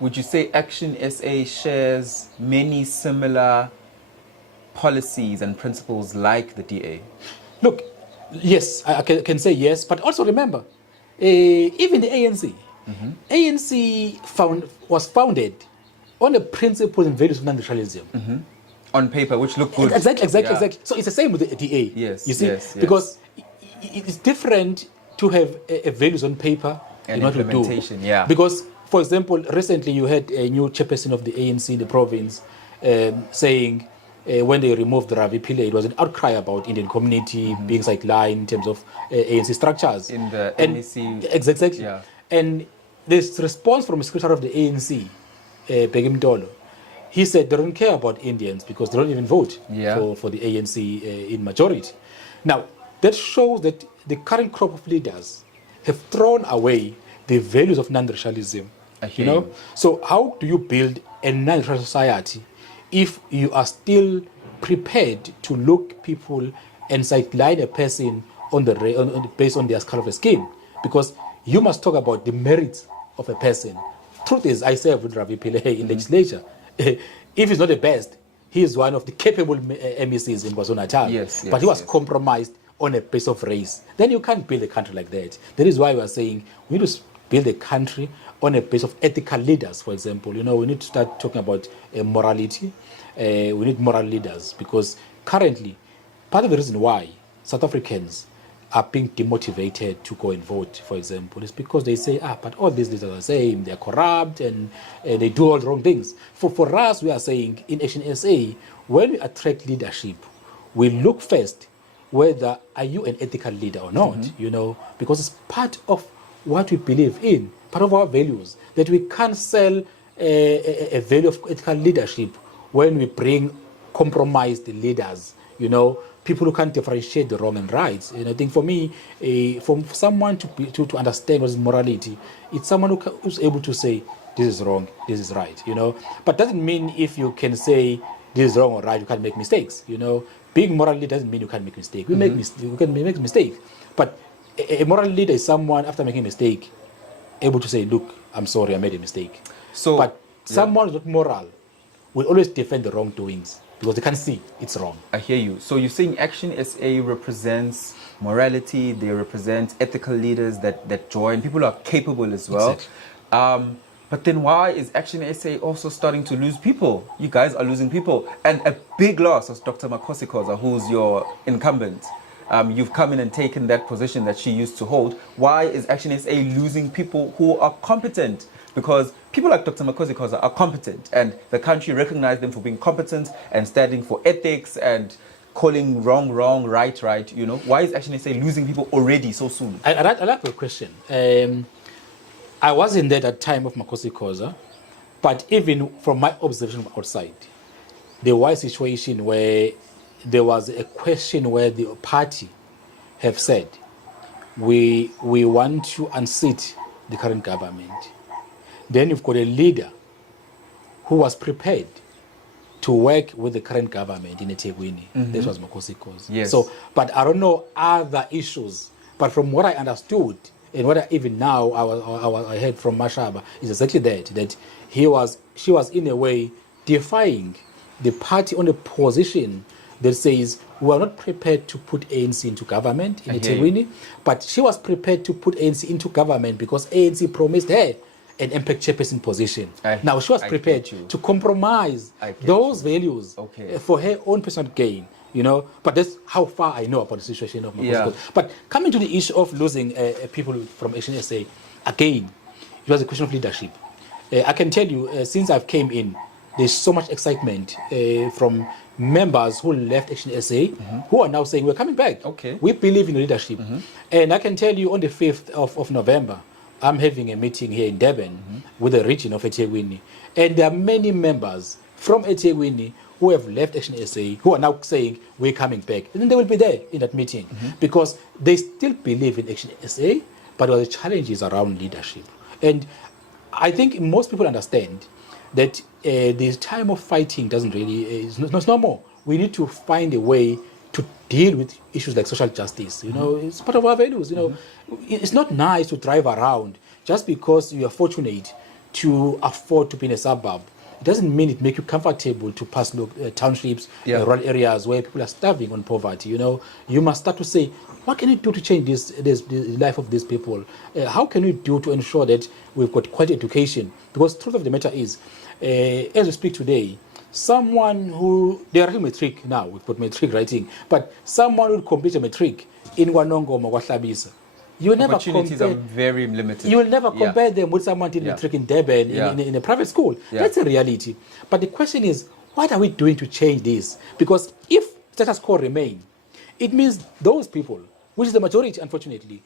would you say Action SA shares many similar policies and principles like the DA? Look, yes, I can say yes, but also remember, even the ANC, ANC was founded on the principles and values of non-racialism. On paper, which look good. Exactly. So it's the same with the DA. Yes, you see, yes. because it's different to have a values on paper and not implementation. To do. Yeah. Because, for example, recently you had a new chairperson of the ANC in the province saying when they removed Ravi Pillay, it was an outcry about Indian community being sidelined in terms of ANC structures. In the NEC. Exactly. Yeah. And this response from the secretary of the ANC, Begum Tolo, he said they don't care about Indians because they don't even vote for the ANC in majority. Now, that shows that the current crop of leaders have thrown away the values of non-racialism. So how do you build a non-racial society if you are still prepared to look people and sideline a person based on their color of skin? Because you must talk about the merits of a person. Truth is, I serve with Ravi Pillay in legislature. If he's not the best, he is one of the capable MECs in KwaZulu-Natal. But he was compromised on a base of race. Then you can't build a country like that. That is why we are saying we need to build a country on a base of ethical leaders, for example. We need to start talking about morality. We need moral leaders because currently, part of the reason why South Africans are being demotivated to go and vote, for example, is because they say, but all these leaders are the same, they're corrupt and they do all the wrong things. For us, we are saying in Action SA, when we attract leadership, we look first whether are you an ethical leader or not, because it's part of what we believe in, part of our values, that we can't sell a value of ethical leadership when we bring compromised leaders, people who can't differentiate the wrong and right. And I think for me, for someone to understand what is morality, it's someone who's able to say, this is wrong, this is right, But doesn't mean if you can say this is wrong or right, you can't make mistakes, Being moral leader doesn't mean you can't make mistakes. We make mistakes. But a moral leader is someone, after making a mistake, able to say, look, I'm sorry, I made a mistake. But someone who's not moral will always defend the wrongdoings because they can't see it's wrong. I hear you. So you're saying Action SA represents morality, they represent ethical leaders that join, people who are capable as well. Exactly. But then why is Action SA also starting to lose people? You guys are losing people. And a big loss was Dr. Makosi Khoza, who's your incumbent. You've come in and taken that position that she used to hold. Why is Action SA losing people who are competent? Because people like Dr. Makosi Khoza are competent, and the country recognized them for being competent and standing for ethics and calling wrong, right. Why is Action SA losing people already so soon? I like your question. I wasn't there at the time of Makosi Khoza, but even from my observation from outside, there was a situation where there was a question where the party have said, we want to unseat the current government. Then you've got a leader who was prepared to work with the current government in eThekwini. This was Makosi Khoza. Yes. So, but I don't know other issues. But from what I understood, and what even now I heard from Mashaba, is exactly that she was in a way defying the party on a position that says we are not prepared to put ANC into government in eThekwini, but she was prepared to put ANC into government because ANC promised her an impact chairperson position. Now she was prepared to compromise those values for her own personal gain. But that's how far I know about the situation of Makosi Khoza. But coming to the issue of losing people from Action SA, again, it was a question of leadership. I can tell you, since I've came in, there's so much excitement from members who left Action SA who are now saying, we're coming back. We believe in leadership. And I can tell you on the 5th of November, I'm having a meeting here in Durban with the region of eThekwini. And there are many members from eThekwini who have left Action SA, who are now saying, we're coming back. And then they will be there in that meeting because they still believe in Action SA, but the challenge is around leadership. And I think most people understand that the time of fighting doesn't really, it's no more. We need to find a way to deal with issues like social justice. It's part of our values. It's not nice to drive around just because you are fortunate to afford to be in a suburb, it doesn't mean it makes you comfortable to pass townships, rural areas where people are starving on poverty. You must start to say, what can you do to change the life of these people? How can we do to ensure that we've got quality education? Because the truth of the matter is, as we speak today, someone who, they are matric now, we've got matric writing, but someone who complete a matric in Wanongo or Mwakwashabisa, you will never opportunities are very limited. You will never compare them with someone in matric in Durban in a private school. That's a reality. But the question is, what are we doing to change this? Because if status quo remain, it means those people, which is the majority, unfortunately,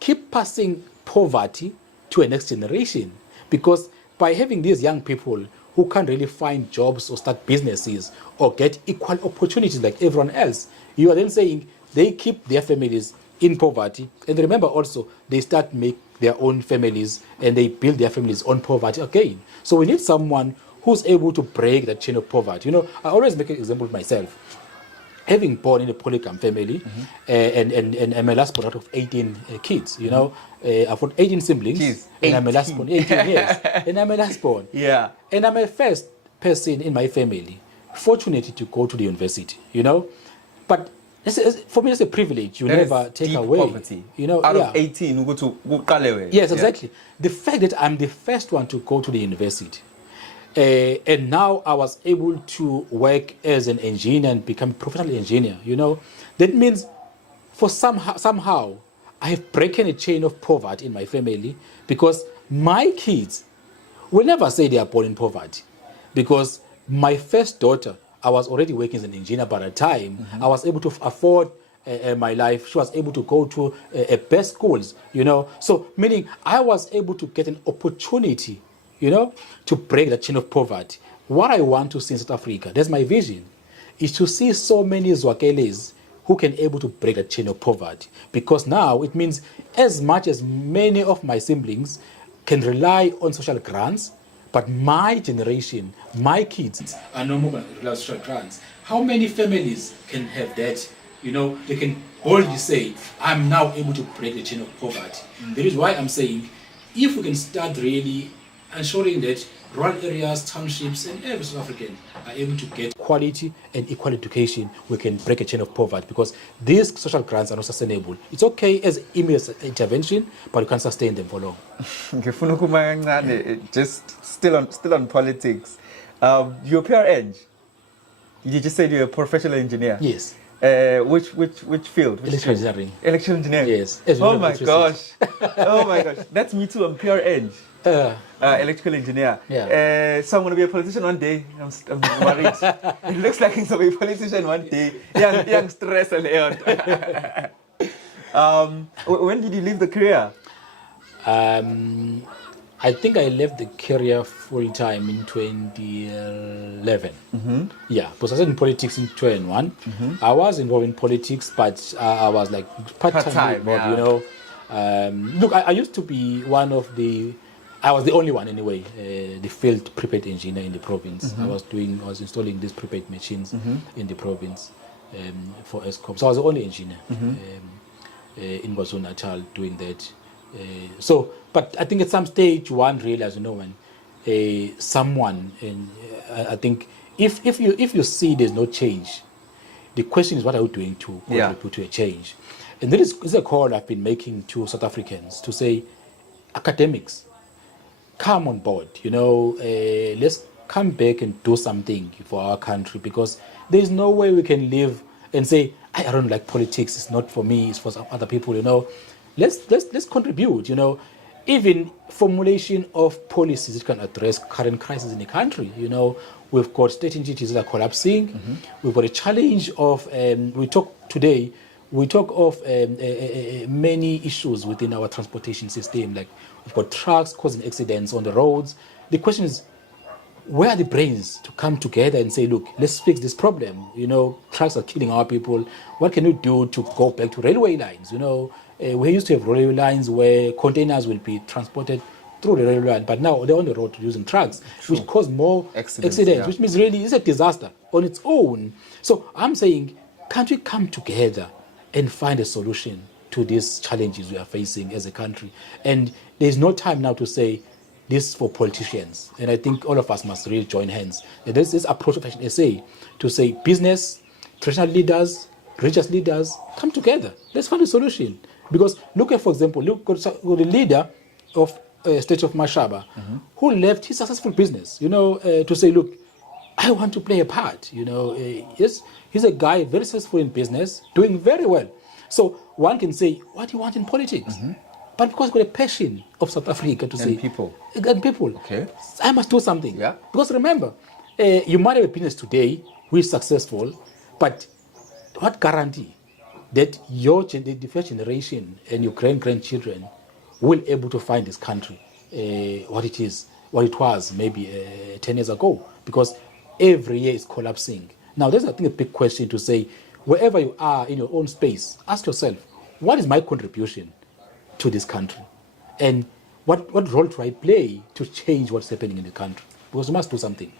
keep passing poverty to a next generation. Because by having these young people who can't really find jobs or start businesses or get equal opportunities like everyone else, you are then saying they keep their families in poverty. And remember also, they start make their own families and they build their families on poverty again. So we need someone who's able to break that chain of poverty. I always make an example of myself. Having born in a polygamy family, and I'm a last born out of 18 kids, I've got 18 siblings. Jeez, and I'm a last born, 18 years, and I'm a last born. Yeah. And I'm a first person in my family fortunate to go to the university, But for me, it's a privilege. You never take deep away. Poverty. Out of 18, you go to Zwakele. Yes, exactly. The fact that I'm the first one to go to the university, and now I was able to work as an engineer and become a professional engineer, that means for somehow I have broken a chain of poverty in my family, because my kids will never say they are born in poverty, because my first daughter, I was already working as an engineer by the time. I was able to afford my life. She was able to go to best schools, So meaning I was able to get an opportunity, to break the chain of poverty. What I want to see in South Africa, that's my vision, is to see so many Zwakeles who can able to break the chain of poverty. Because now it means as much as many of my siblings can rely on social grants, but my generation, my kids, are no more rely on social grants. How many families can have that? They can boldly say, I'm now able to break the chain of poverty. That is why I'm saying, if we can start really ensuring that rural areas, townships, and every South African are able to get quality and equal education, we can break a chain of poverty, because these social grants are not sustainable. It's okay as immediate intervention, but you can't sustain them for long. Just still on politics. Your PRN, you just said you're a professional engineer. Yes. Which field? Electrical engineering. Electrical engineering. Yes. Oh my gosh. That's me too. I'm PRN. Electrical engineer. Yeah. So I'm going to be a politician one day. I'm worried. It looks like I'm going to be a politician one day. Young stress and when did you leave the career? I think I left the career full time in 2011. Yeah, because I was in politics in 2001. I was involved in politics, but I was like part-time involved, Look, I used to be I was the only one anyway, the field prepaid engineer in the province. I was installing these prepaid machines in the province for ESCOM. So I was the only engineer in KwaZulu-Natal doing that. But I think at some stage one realized, when someone, and I think if you see there's no change, the question is, what are you doing to contribute to a change? And this is a call I've been making to South Africans to say, academics, come on board, let's come back and do something for our country, because there's no way we can live and say, I don't like politics, it's not for me, it's for some other people, Let's contribute, even formulation of policies that can address current crisis in the country. We've got state entities that are collapsing. We've got a challenge of, we talk of many issues within our transportation system, like we've got trucks causing accidents on the roads. The question is, where are the brains to come together and say, look, let's fix this problem? Trucks are killing our people. What can we do to go back to railway lines? We used to have railway lines where containers will be transported through the railway line, but now they're on the road using trucks, which cause more accidents, which means really it's a disaster on its own. So I'm saying, can't we come together and find a solution to these challenges we are facing as a country? And there's no time now to say, this for politicians. And I think all of us must really join hands. There's this approach of Action SA to say business, traditional leaders, religious leaders, come together. Let's find a solution. Because look at, for example, look at the leader of State of Mashaba, who left his successful business, to say, look, I want to play a part. Yes, he's a guy very successful in business, doing very well. So one can say, what do you want in politics? But because he's got a passion of South Africa to say... people. And people. Okay. I must do something. Yeah. Because remember, you might have a business today who is successful, but what guarantee that the first generation and your grandchildren will be able to find this country what it was maybe 10 years ago? Because every year is collapsing. Now, there's, I think, a big question to say, wherever you are in your own space, ask yourself, what is my contribution to this country? And what role do I play to change what's happening in the country? Because we must do something.